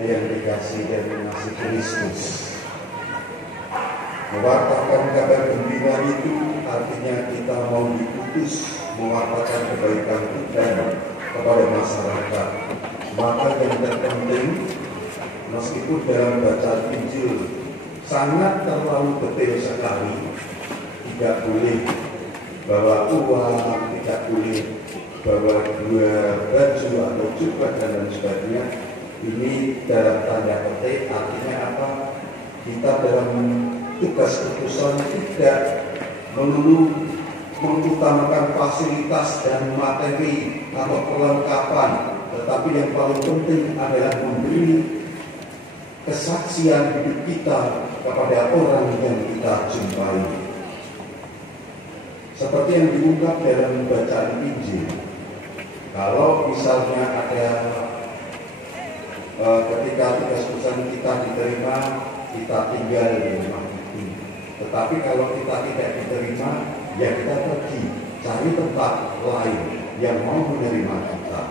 yang dikasih dan mengasihi Kristus. Mewartakan kabar gembira itu artinya kita mau diutus mewartakan kebaikan Tuhan kepada masyarakat. Maka yang terpenting, meskipun dalam bacaan Injil sangat terlalu detail sekali, tidak boleh bawa uang, tidak boleh bawa dua baju atau jubah dan lain sebagainya. Ini dalam tanda petik artinya apa? Kita dalam tugas utusan tidak melulu mengutamakan fasilitas dan materi atau perlengkapan, tetapi yang paling penting adalah memberi kesaksian hidup kita kepada orang yang kita jumpai. Seperti yang diungkap dalam bacaan Injil, kalau misalnya ada ketika tugas utusan kita diterima, kita tinggal di rumah itu. Tetapi kalau kita tidak diterima, ya kita pergi cari tempat lain yang mau menerima kita.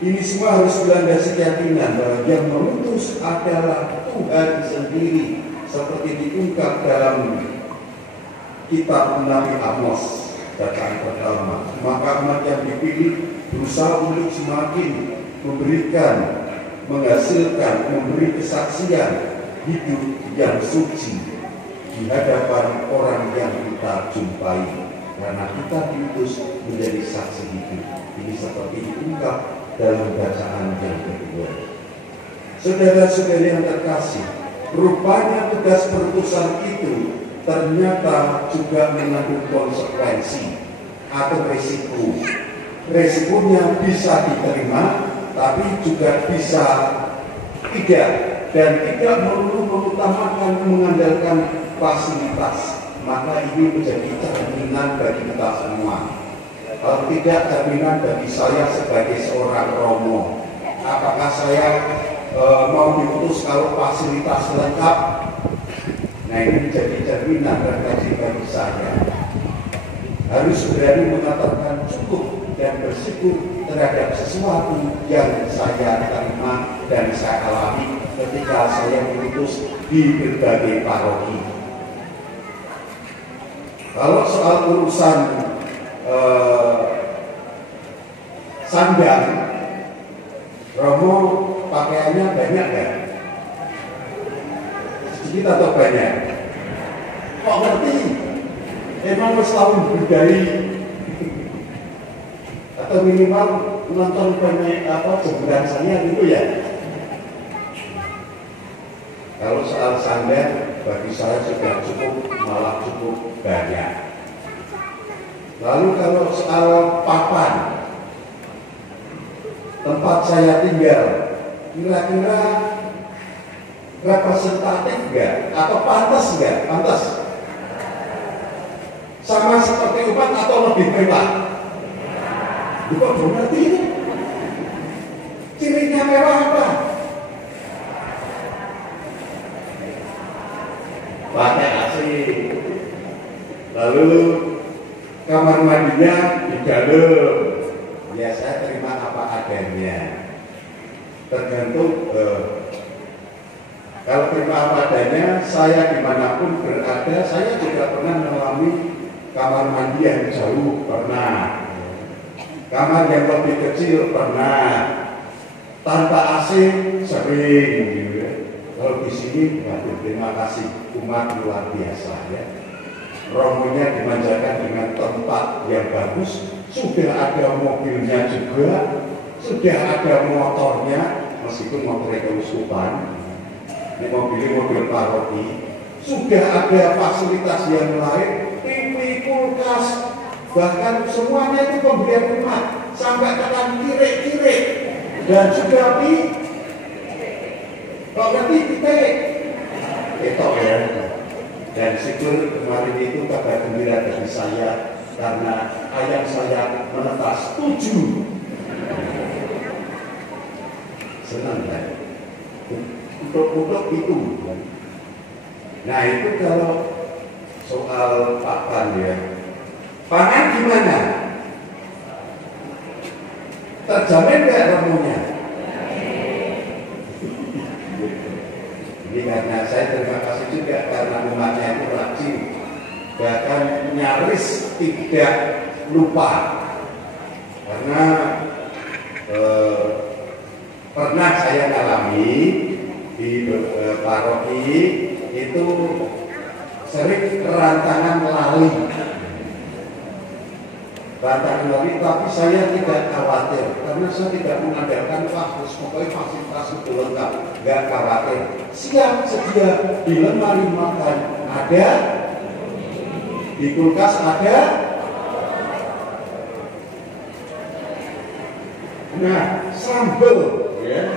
Ini semua harus dilandasi keyakinan bahwa yang mengutus adalah Tuhan sendiri, seperti diungkap dalam kitab Nabi Amos bacaan pertama. Maka umat yang dipilih berusaha untuk semakin memberikan, menghasilkan, memberi kesaksian hidup yang suci di hadapan orang yang kita jumpai, karena kita diutus menjadi saksi hidup. Ini seperti diungkap dalam bacaan yang kedua. Saudara-saudari yang terkasih, rupanya tugas perutusan itu ternyata juga mengandung konsekuensi atau resiko. Resikonya bisa diterima, tapi juga bisa tidak, dan tidak melulu mengutamakan mengandalkan fasilitas. Maka ini menjadi cerminan bagi kita semua. Kalau tidak, cerminan bagi saya sebagai seorang romo. Apakah saya mau diutus kalau fasilitas lengkap? Nah, ini menjadi cerminan refleksi bagi saya. Harus berani mengatakan cukup dan bersyukur terhadap sesuatu yang saya terima dan saya alami ketika saya diutus di berbagai paroki. Kalau soal urusan sandal, Romo pakaiannya banyak kan? Sedikit atau banyak? Kok ngerti? Emang harus tahu budaya atau minimal nonton banyak jemuran saya gitu ya. Kalau soal sandal bagi saya sudah cukup, malah cukup banyak. Lalu kalau soal papan tempat saya tinggal, kira-kira representatif nggak atau pantas nggak? Pantas. Sama seperti umat atau lebih mewah? Kok belum ngerti ini? Cirinya mewah apa? Pakai AC. Lalu kamar mandinya di dalam. Ya saya terima apa adanya. Tergantung kalau terima apa adanya, saya dimanapun berada, saya juga pernah mengalami kamar mandi yang jauh, pernah. Kamar yang lebih kecil, pernah. Tanpa AC, sering. Gitu ya. Kalau di sini, waduh, terima kasih umat luar biasa ya. Romonya dimanjakan dengan tempat yang bagus, sudah ada mobilnya juga, sudah ada motornya, meskipun motornya keuskupan. Ini mobil paroki, sudah ada fasilitas yang lain, TV, kulkas, bahkan semuanya itu pemberian umat, sampai dengan kirik-kirik dan juga kok nanti titik itu ya. Dan syukur kemarin itu kabar gembira bagi saya karena ayam saya menetas 7. Senang kan? Untuk itu. Nah itu kalau soal papan ya. Pangan gimana? Terjamin nggak romonya? Ini karena saya terima kasih juga karena umatnya itu rajin, bahkan nyaris tidak lupa. Karena pernah saya alami di paroki itu sering rantangan lali, tapi saya tidak khawatir karena saya tidak mengandalkan terus pokoknya fasilitas itu lengkap, nggak khawatir. Siap sedia di lemari makan ada, di kulkas ada. Nah, sambel ya.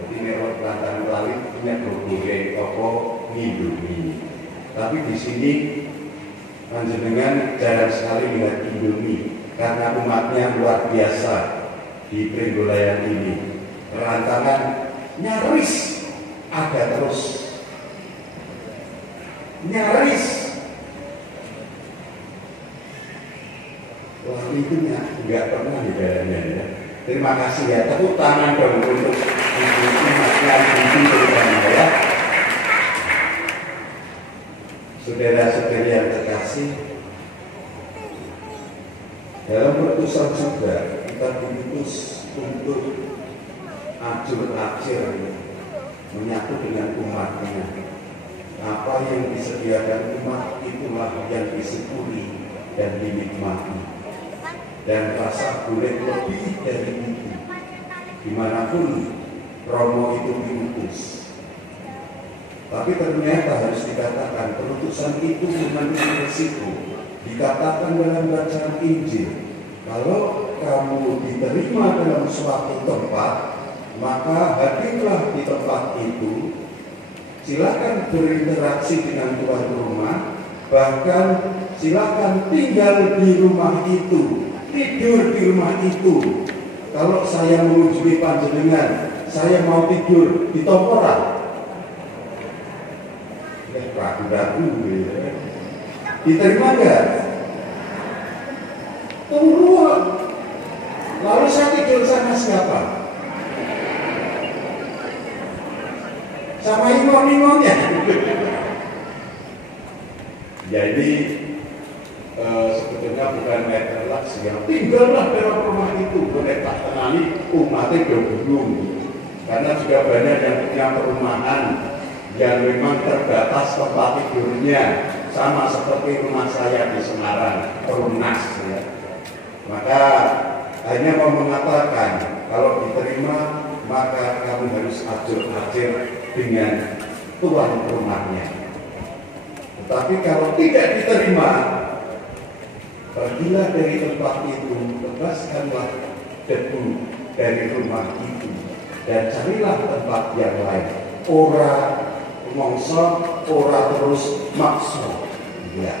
Jadi merek rantangan lali punya berbagai toko Indomie. Tapi di sini panjenengan jarang sekali melihat Indomie karena umatnya luar biasa di Pringgolayan ini. Rantangan nyaris ada terus, nyaris. Wah, itu nggak pernah bedanya ya. Terima kasih ya, tepuk tangan dong untuk umatnya di terutama ya. Saudara-saudari yang terkasih, dalam putusan juga kita diutus untuk acur-acur menyatu dengan umatnya. Apa yang disediakan umat itulah yang disyukuri dan dinikmati. Dan rasa boleh lebih dari itu. Dimanapun Romo itu diutus. Tapi ternyata harus dikatakan penutusan itu memiliki risiko. Dikatakan dalam bacaan Injil, kalau kamu diterima dalam suatu tempat, maka hadirlah di tempat itu. Silakan berinteraksi dengan tuan rumah, bahkan silakan tinggal di rumah itu, tidur di rumah itu. Kalau saya mengunjungi panjenengan, saya mau tidur di Tomporan. Ragu-ragu ya. Diterima nggak? Tunggu. Lalu saya tidur sama siapa? Sama imam-imamnya. Jadi sebetulnya bukan relaks yang tinggallah dalam rumah itu. Boleh tak tenani umatnya udah bingung. Karena juga banyak yang punya perumahan yang memang terbatas tempat tidurnya, sama seperti rumah saya di Semarang, Perumnas ya. Maka hanya mau mengatakan kalau diterima maka kamu harus ajur-ajur dengan tuan rumahnya. Tetapi kalau tidak diterima, pergilah dari tempat itu, lepaskanlah debu dari rumah itu dan carilah tempat yang lain. Ora mongso, ora terus makso. Ya.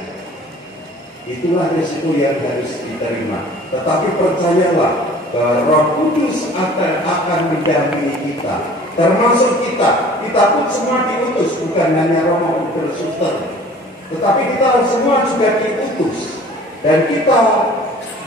Itulah risiko yang harus diterima. Tetapi percayalah bahwa Roh Kudus akan mendampingi kita. Termasuk kita pun semua diutus, bukan hanya Romo bersuster. Tetapi kita semua juga diutus. Dan kita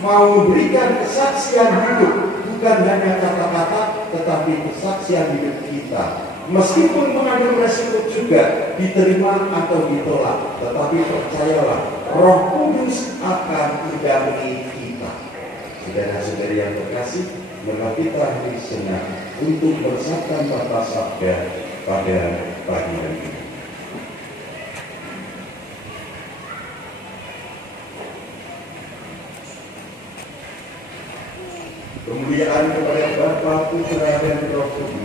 mau memberikan kesaksian hidup, bukan hanya kata-kata, tetapi kesaksian hidup kita. Meskipun mengandung resiko juga diterima atau ditolak, tetapi percayalah Roh Kudus akan mendampingi kita. Saudara-saudari yang terkasih, maka kita hari sejenak untuk bersabda kata sabda pada pagi hari ini. Kemuliaan kepada Bapa, Putra dan Roh Kudus